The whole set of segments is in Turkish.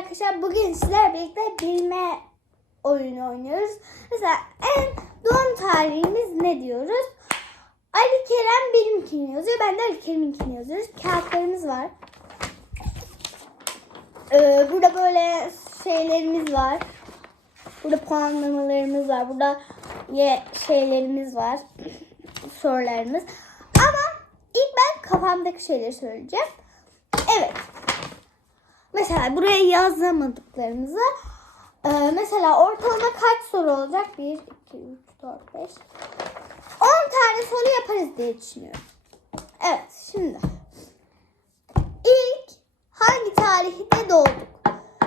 arkadaşlar bugün sizlerle birlikte bilme oyunu oynuyoruz. Mesela en doğum tarihimiz ne diyoruz? Ali Kerem benimkini yazıyor. Ben de Ali Kerem'inkini yazıyoruz. Kağıtlarımız var. Ee, burada böyle şeylerimiz var. Burada puanlamalarımız var. Burada ye şeylerimiz var. Sorularımız. Ama ilk ben kafamdaki şeyleri söyleyeceğim. Evet. Mesela buraya yazamadıklarımızı e, mesela ortalama kaç soru olacak? 1, 2, 3, 4, 5. 10 tane soru yaparız diye düşünüyorum. Evet şimdi. İlk hangi tarihte doğduk?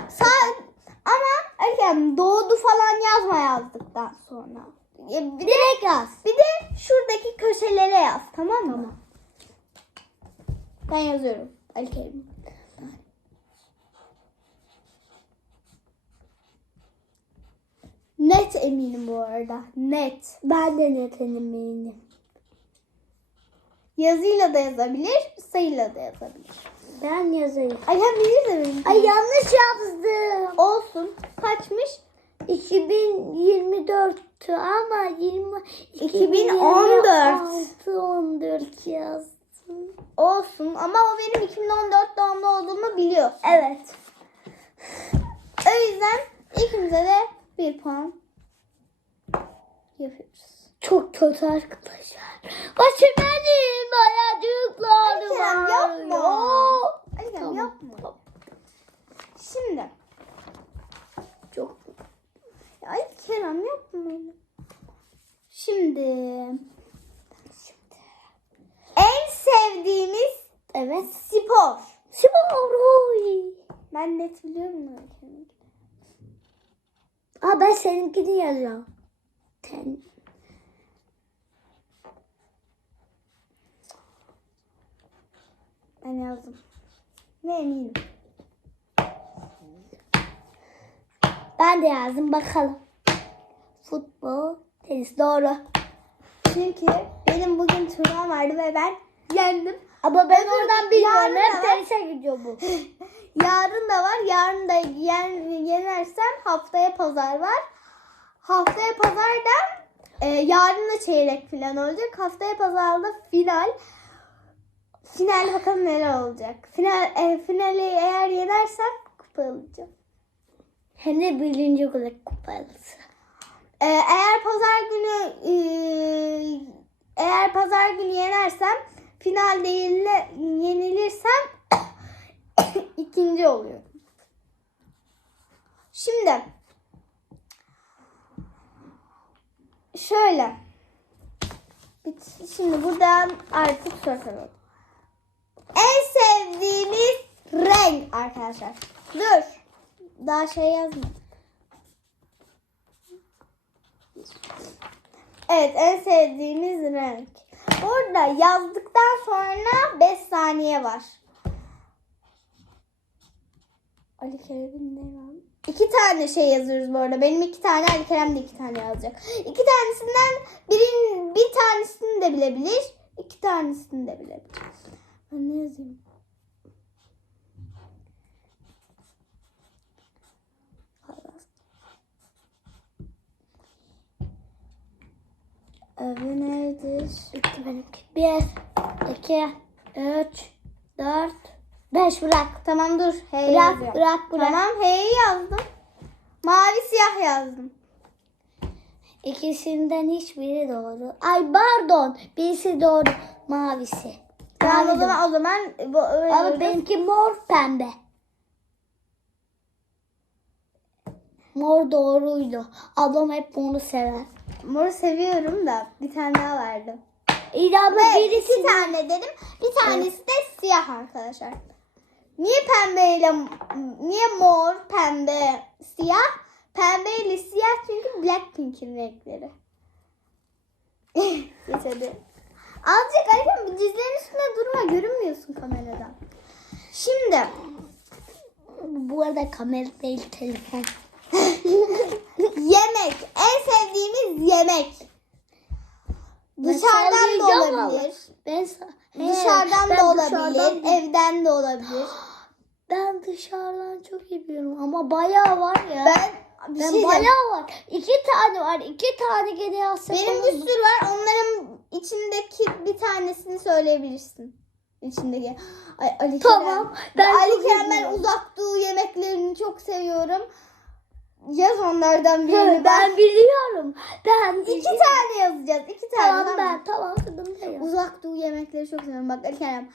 Saat ama erken doğdu falan yazma yazdıktan sonra. Ya Bir Direkt yaz. Bir de şuradaki köşelere yaz tamam mı? Ben yazıyorum. Ali Kerim. Net eminim bu arada. Net. Ben de net eminim. Yazıyla da yazabilir, sayıyla da yazabilir. Ben yazayım. Ayhan bilir de benim. Ay yanlış yazdım. Olsun. Kaçmış? 2024 ama 20 2014. 14 yazdım. Olsun ama o benim 2014 doğumlu olduğumu biliyor. Evet. O yüzden ikimize de bir puan yapıyoruz. Çok kötü arkadaşlar. Başım benim ayacıklarım Kerem, yapma. Kerem Tamam. yapma. Şimdi. Çok Ya Kerem yapma. Şimdi. Şimdi. En sevdiğimiz evet. spor. Spor. Ben net biliyorum Kerem'i. Aa ben seninkini yazıyorum. Ten. Ben yazdım. Ve eminim. Ben de yazdım bakalım. Futbol, tenis doğru. Çünkü benim bugün turnuvam vardı ve ben yendim. Ama ben Öbür- oradan bilmiyorum. Hep tenise gidiyor bu. Yarın da var. Yarın da yen, yenersem haftaya pazar var. Haftaya pazarda e, yarın da çeyrek final olacak. Haftaya pazarda final. Final bakalım neler olacak. Final e, finali eğer yenersem kupa alacağım. Hem de birinci olarak kupalısı. E, eğer pazar günü e, eğer pazar günü yenersem finalde yenilirsem ikinci oluyor. Şimdi şöyle şimdi buradan artık soralım. En sevdiğimiz renk arkadaşlar. Dur. Daha şey yazmadım. Evet en sevdiğimiz renk. Burada yazdıktan sonra 5 saniye var. Ali Kerem'in ne var? İki tane şey yazıyoruz bu arada. Benim iki tane, Ali Kerem de iki tane yazacak. İki tanesinden birin, bir tanesini de bilebilir. iki tanesini de bilebilir. Ben ne yazayım? Evi nedir? Bitti benimki. Bir, iki, üç, dört, beş bırak. Tamam dur. Hey Bırak, yazıyorum. bırak, bırak. Tamam hey yazdım. Mavi siyah yazdım. İkisinden hiçbiri doğru. Ay pardon. Birisi doğru. Mavisi. Tamam o zaman o zaman bu Ama benimki mor pembe. Mor doğruydu. Ablam hep moru sever. Moru seviyorum da bir tane daha verdim. İyi ama Ve birisi iki tane dedim. Bir tanesi de siyah arkadaşlar. Niye pembeyle niye mor, pembe, siyah? Pembe ile siyah çünkü Blackpink'in renkleri. Geç hadi. Azıcık Alif'im dizlerin üstünde durma görünmüyorsun kameradan. Şimdi bu arada kamera değil telefon. yemek. En sevdiğimiz yemek. Dışarıdan da olabilir. Ben Dışarıdan ben da olabilir. dışarıdan- Evden de olabilir. Ben dışarıdan çok iyi biliyorum ama bayağı var ya. Ben bir Ben şey bayağı var. İki tane var. İki tane gene yazsak Benim bir sürü var. Onların içindeki bir tanesini söyleyebilirsin. İçindeki. Ay, Ali Tamam, Kerem. ben Ali Kerem ben uzak doğu yemeklerini çok seviyorum. Yaz onlardan birini. ben, Ben, biliyorum. Ben iki biliyorum. tane yazacağız. iki tane. Tamam ben tamam kızım. Uzak doğu yemekleri çok seviyorum. Bak Ali Kerem.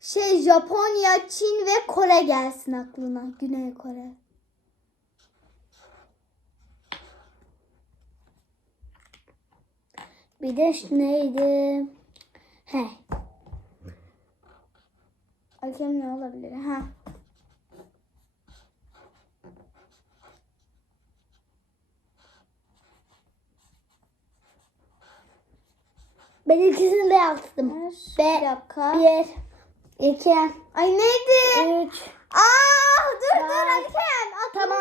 Şey Japonya, Çin ve Kore gelsin aklına. Güney Kore. Bir de neydi? He. Kerem ne olabilir? Ha. Ben ikisini de yaptım. Bir dakika. bir, iki, Ay neydi? üç, Aa dur dur Bak. Ali Kerem aklımda.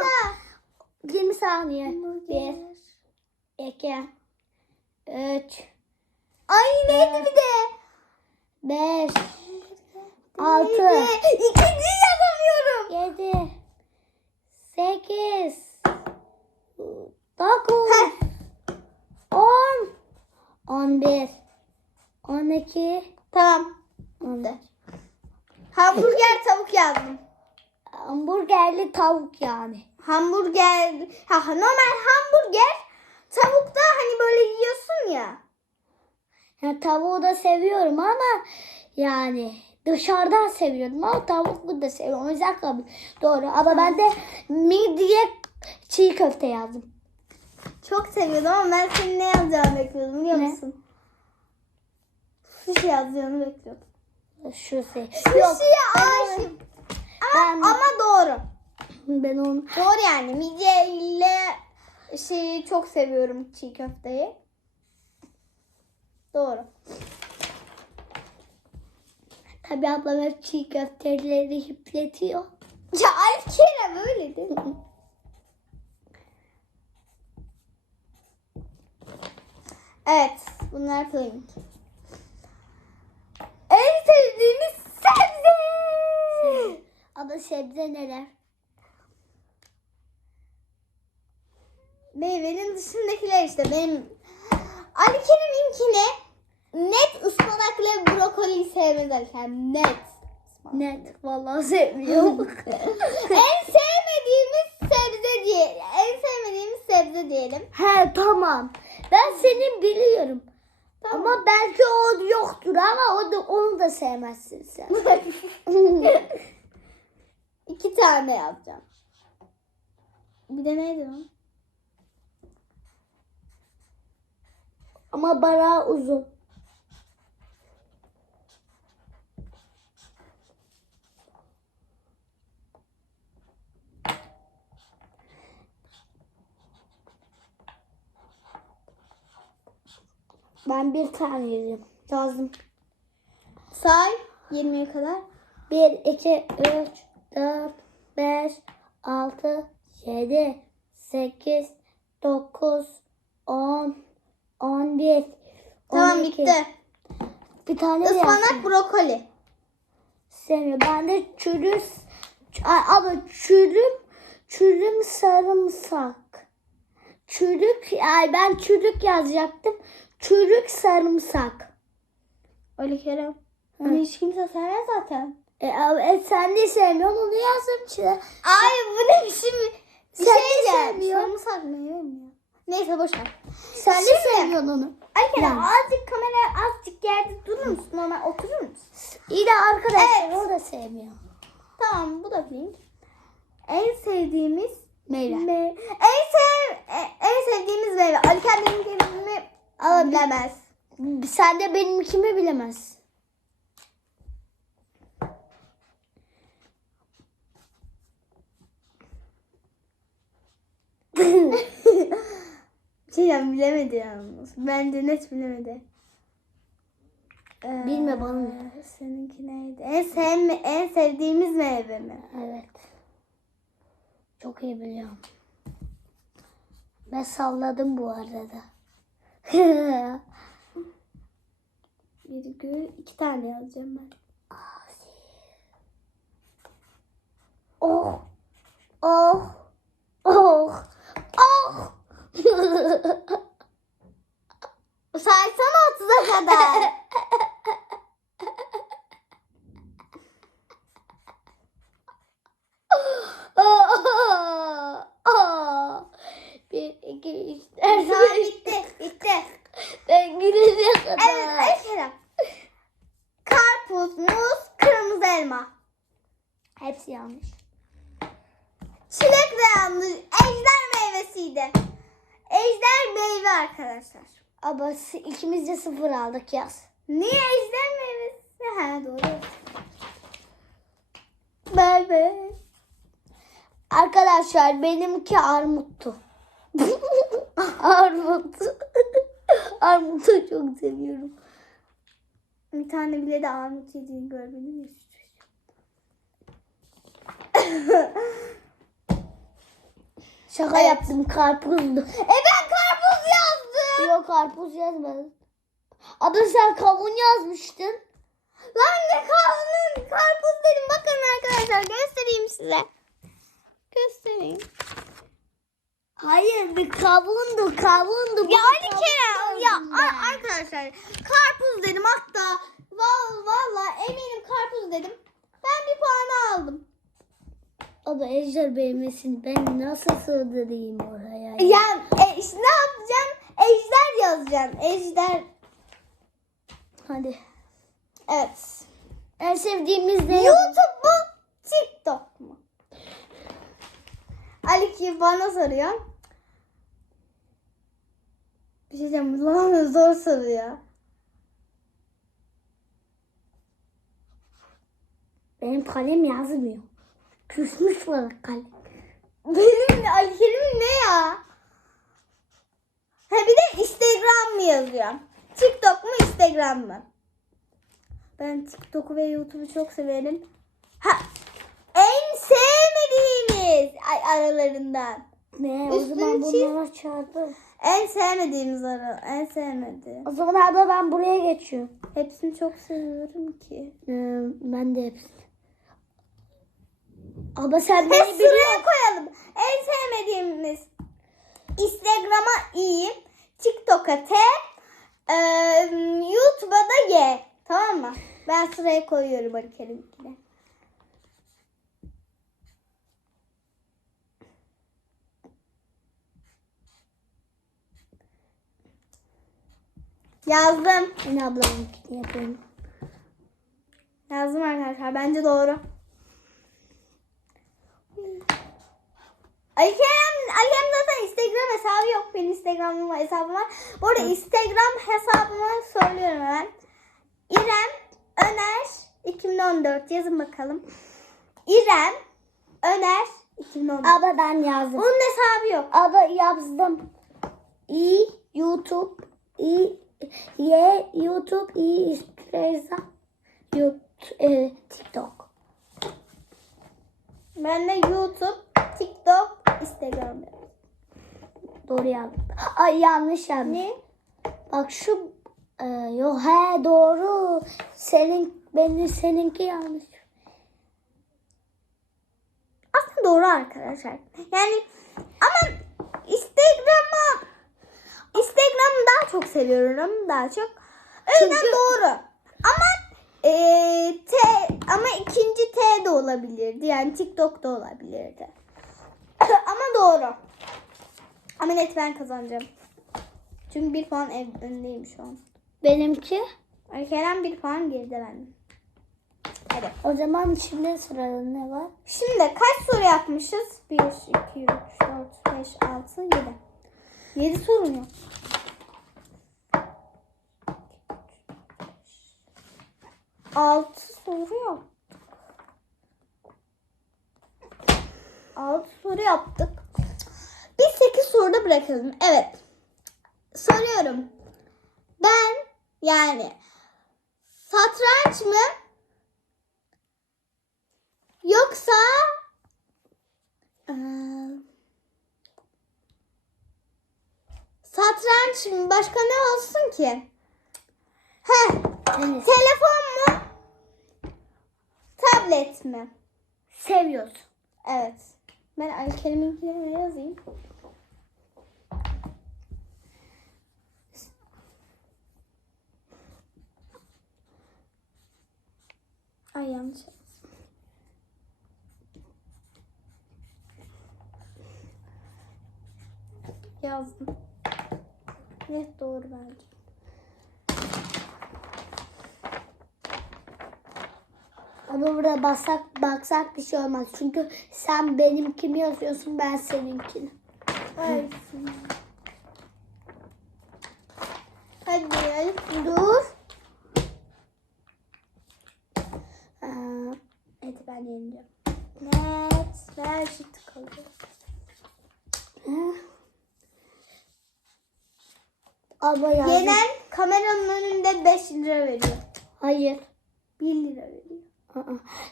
Tamam. 20 saniye. Bir, iki, üç, Ay neydi bir de? beş, altı, Neydi? İkinciyi yazamıyorum. yedi, sekiz, dokuz, on, on bir, on iki, Tamam. on dört. Hamburger tavuk yazdım. Hamburgerli tavuk yani. Hamburger. Ha normal hamburger. Tavuk da hani böyle yiyorsun ya. Ya tavuğu da seviyorum ama yani dışarıdan seviyorum ama tavuklu da seviyorum. O yüzden kabul. Doğru ama ben de midye çiğ köfte yazdım. Çok seviyordum ama ben senin ne yazacağını bekliyordum biliyor Ne? Sushi yazacağını bekliyordum. Şu şey. Yok Sushi'ye aşığım. Ama, Ben- ama doğru. ben onu Doğru yani. Midye ile şeyi çok seviyorum çiğ köfteyi. Doğru. tabii ablam hep çiğ köfteleri hüpletiyor. Ya Alp Kerem öyle değil mi? Evet. Bunlar plain. Sevdiğimiz sebze. Ama sebze neler? Meyvenin dışındakiler işte benim Ali Kerem'inkine net ıspanakla brokoliyi sevmez Ali. Net. Net. Vallahi sevmiyorum. en sevmediğimiz sebze diye. En sevmediğimiz sebze diyelim. He tamam. Ben senin biliyorum. Tamam. Ama belki o yoktur ama o da onu da sevmezsin sen. İki tane yazacağım. Bir de neydi o? ama bara uzun. Ben bir tane yazayım. Yazdım. Say 20'ye kadar. 1, 2, 3, 4, 5, 6, 7, 8, 9, 10, 11, Tamam 12. bitti. Bir tane de. Ispanak brokoli. Sevmiyor. Ben de çürüm, ama çürüm, çürüm sarımsak. Çürük, ay ben çürük yazacaktım. Çürük sarımsak. Ali Kerem. Onu hiç kimse sevmez zaten. E, e, sen de sevmiyorsun onu yazdım işte. Ay bu ne biçim bir Sen şey de sevmiyorsun. Sarımsak mı yemiyor. Neyse boş ver. Sen de Şimdi- sevmiyorsun onu. Ali Kerem Yani. azıcık kamera azıcık yerde durur musun? Normal oturur musun? İyi de arkadaşlar Evet. o da sevmiyor. Tamam bu da pink. En sevdiğimiz Meyve. Me- en sev e- en sevdiğimiz meyve. Ali Kerem kendimi bilemez. Sen de benim kimi bilemez. Şey diyeceğim, bilemedi yalnız. Bence net bilemedi. Ee, Bilme bana ne? Seninki neydi? En sevme, en sevdiğimiz meyve mi? Evet. Çok iyi biliyorum. Ben salladım bu arada. Virgül iki tane yazacağım ben. Oh. Oh. Oh. Oh. Saysana 30'a kadar. Oh. Oh. Bir, iki, üç, dört, tamam beş. bitti. Bitti. Ben gideceğim kadar. Evet Ayşerem. Karpuz, muz, kırmızı elma. Hepsi yanlış. Çilek de yanlış. Ejder meyvesiydi. Ejder meyve arkadaşlar. Ama ikimiz de sıfır aldık yaz. Niye meyvesi? Ha doğru. Bebe. Arkadaşlar benimki armuttu. Armut. Armutu çok seviyorum. Bir tane bile de armut yediğini görmedim? Şaka Evet. yaptım karpuzdu. E yazdım. Yok karpuz yazmadım. Adı sen kavun yazmıştın. Lan ne kavunun karpuz dedim. Bakın arkadaşlar göstereyim size. Göstereyim. Hayır bir kavundu kavundu. Ya Ali Kerem ya a- arkadaşlar karpuz dedim hatta val valla eminim karpuz dedim. Ben bir puan aldım. Ama ejder beğenmesini ben nasıl sığdırayım oraya? Ya e, işte ne yapacaksın? Yazacaksın. Ejder. Hadi. Evet. En sevdiğimiz ne? YouTube mu? TikTok mu? Ali ki bana soruyor. Bir şey diyeceğim. Lan zor soru ya. Benim kalem yazmıyor. Küsmüş bana kalem. Benim de ne ya? Ha bir de Instagram mı yazıyor? TikTok mu Instagram mı? Ben TikTok'u ve YouTube'u çok severim. Ha en sevmediğimiz ay aralarından. Ne? O Üstünü zaman çiz. bunlara çarpı. En sevmediğimiz ara. En sevmediğim. O zaman abla ben buraya geçiyorum. Hepsini çok seviyorum ki. Ee, ben de hepsini. Abla sen Hep beni sıraya biliyorsun. koyalım. En sevmediğimiz Instagram'a i, TikTok'a t, e, YouTube'a da y. Tamam mı? Ben sıraya koyuyorum Ali Kerim'inkine. Yazdım. Ben ablamınkini yapıyorum. Yazdım arkadaşlar. Bence doğru. Ali Kerem, Ali Kerem zaten Instagram hesabı yok. Benim Instagram'ım hesabım var. Bu arada Instagram hesabımı söylüyorum hemen. İrem Öner 2014 yazın bakalım. İrem Öner 2014. Abla ben yazdım. Onun hesabı yok. Abla yazdım. İ YouTube İ Y YouTube İ Instagram YouTube e, TikTok. Ben de YouTube, Instagram. Doğru yazdım. Ay yanlış yazdım. Ne? Bak şu e, yok he doğru. Senin benim seninki yanlış. Aslında doğru arkadaşlar. Yani ama Instagram'ı Instagram'ı daha çok seviyorum daha çok. O yüzden Çünkü- doğru. Ama eee, T ama ikinci T de olabilirdi. Yani TikTok da olabilirdi. ama doğru. Ama net ben kazanacağım. Çünkü bir puan ev öndeyim şu an. Benimki. Kerem bir puan geride benden. Hadi. O zaman şimdi sırada ne var? Şimdi kaç soru yapmışız? 1, 2, 3, 4, 5, 6, 7. 7 soru mu? 6 soru yok. 6 soru yaptık. Biz 8 soruda bırakalım. Evet. Soruyorum. Ben yani satranç mı Yoksa satranç mı? Başka ne olsun ki? Tenis. telefon mu? Tablet mi? Seviyorsun. Evet. Ben Ali Kerim'inkine yazayım. Ay yanlış yazdım. Yazdım. Evet doğru bence. Ama burada baksak, baksak bir şey olmaz. Çünkü sen benimkini yazıyorsun ben seninkini. Ay. Hadi Elif dur. Aa, hadi ben yeneceğim. Net. Ver şu tıkalı. Abla yazdım. Yenen kameranın önünde 5 lira veriyor. Hayır. 1 lira veriyor.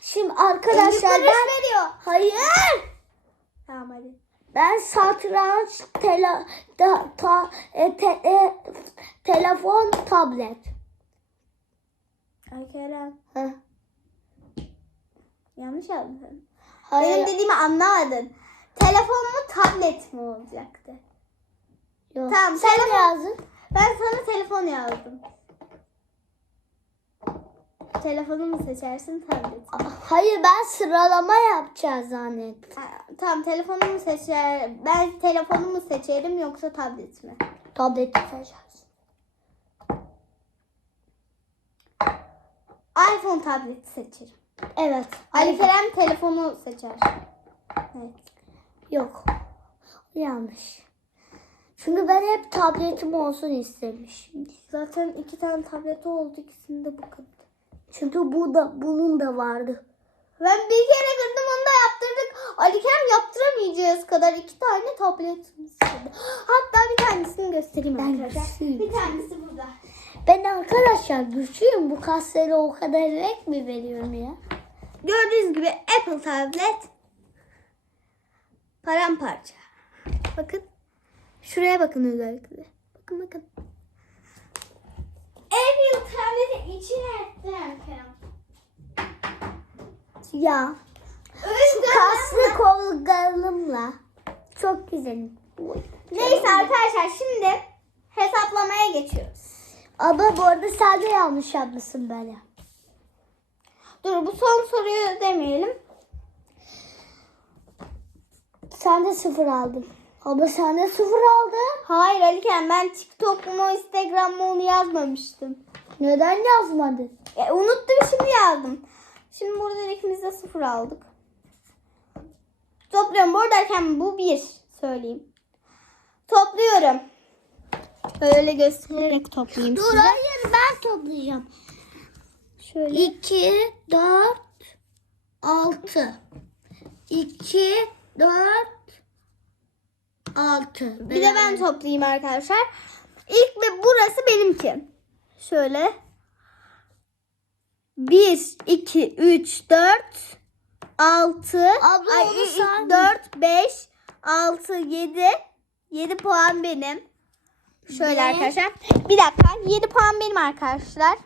Şimdi 50 arkadaşlar ben... veriyor. Hayır. Tamam hadi. Ben satranç, tele, da, ta, e, te, e, telefon, tablet. Ay Kerem. Heh. Yanlış yazdın. Hayır. Benim dediğimi anlamadın. Telefon mu tablet mi olacaktı? Yok. Tamam, Sen telefon- yazdın? Ben sana telefon yazdım. Telefonu mu seçersin tablet? mi? Hayır ben sıralama yapacağız zannettim. Ha, Tamam telefonu mu seçer? Ben telefonu mu seçerim yoksa tablet mi? Tableti seçeceğiz. iPhone tableti seçerim. Evet. Ali Kerem telefonu seçer. Evet. Yok. Yanlış. Çünkü ben hep tabletim olsun istemişim. Zaten iki tane tableti oldu ikisinde bu kadar. Çünkü bu da bunun da vardı. Ben bir kere kırdım onu da yaptırdık. Ali Kerem yaptıramayacağız kadar iki tane tabletimiz vardı. Hatta bir tanesini göstereyim Ben arkadaşlar. güçlüyüm. Bir tanesi burada. Ben arkadaşlar güçlüyüm. Bu kasları o kadar renk mi veriyorum ya? Gördüğünüz gibi Apple tablet paramparça. Bakın. Şuraya bakın özellikle. Bakın bakın. Tableti içine Kerem. Ya. Şu kaslı kollarımla. Çok güzel. Neyse arkadaşlar şimdi hesaplamaya geçiyoruz. Ama bu arada sen de yanlış yapmışsın böyle. Dur bu son soruyu demeyelim. Sen de sıfır aldın. Ama sen de sıfır aldın. Hayır Ali Kerem ben TikTok mu Instagram mı onu yazmamıştım. Neden yazmadın? E, unuttum şimdi yazdım. Şimdi burada ikimiz de sıfır aldık. Topluyorum. Buradayken bu bir söyleyeyim. Topluyorum. Böyle göstererek toplayayım Dur size. hayır ben toplayacağım. Şöyle. 2, 4, 6. 2, 4, 6. Bir de ben toplayayım arkadaşlar. İlk ve burası benimki. Şöyle. 1, 2, 3, 4, 6, Abla ay, onu say. 4, 5, 6, 7. 7 puan benim. Şöyle Ne? arkadaşlar. Bir dakika. 7 puan benim arkadaşlar.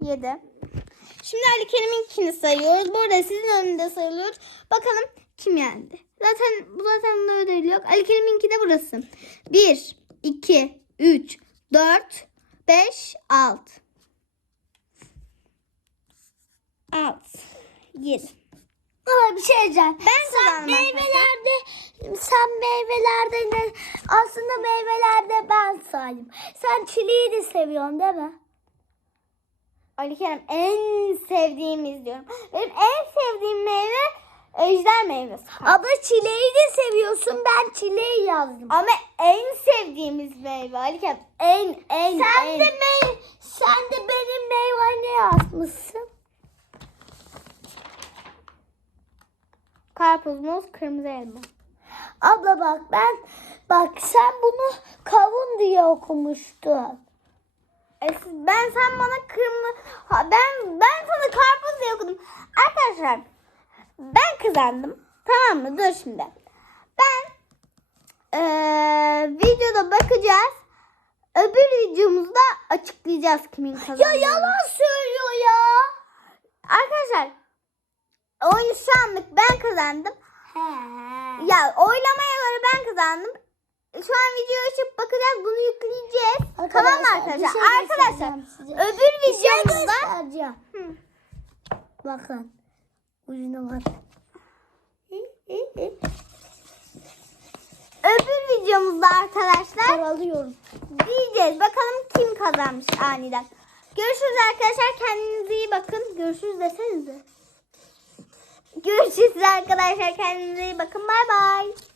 7. Şimdi Ali Kerim'inkini sayıyoruz. Burada sizin önünde sayılıyor. Bakalım kim yendi. Zaten bu zaten da ödül yok. Ali Kerim'inki de burası. 1, 2, 3, 4, 5, 6. 6, 7. Ama bir şey diyeceğim. Ben sen meyvelerde sen meyvelerde ne aslında meyvelerde ben saydım. Sen çileği de seviyorsun değil mi? Ali Kerem en sevdiğimiz diyorum. Benim en sevdiğim meyve ejder meyvesi. Ama çileği de seviyorsun. Ben çileği yazdım. Ama en sevdiğimiz meyve Ali Kerem. En en Sen en. de mey sen de benim meyvene yazmışsın. Karpuz, muz, kırmızı elma. Abla bak ben bak sen bunu kavun diye okumuştun. E ben sen bana kırmızı ben ben sana karpuz diye okudum. Arkadaşlar ben kazandım. Tamam mı? Dur şimdi. Ben eee, videoda bakacağız. Öbür videomuzda açıklayacağız kimin kazandığını. Ya yalan söylüyor ya. Arkadaşlar oyunu şu anlık ben kazandım. He. Ya oylamaya göre ben kazandım. Şu an videoyu açıp bakacağız. Bunu yükleyeceğiz. tamam mı bir arkadaşlar? şey arkadaşlar size. öbür Bir şey videomuzda. Hı. Bakın. Ucuna bak. Öbür videomuzda arkadaşlar Karalıyorum. diyeceğiz. Bakalım kim kazanmış aniden. Görüşürüz arkadaşlar. Kendinize iyi bakın. Görüşürüz desenize. Görüşürüz arkadaşlar. Kendinize iyi bakın. Bay bay.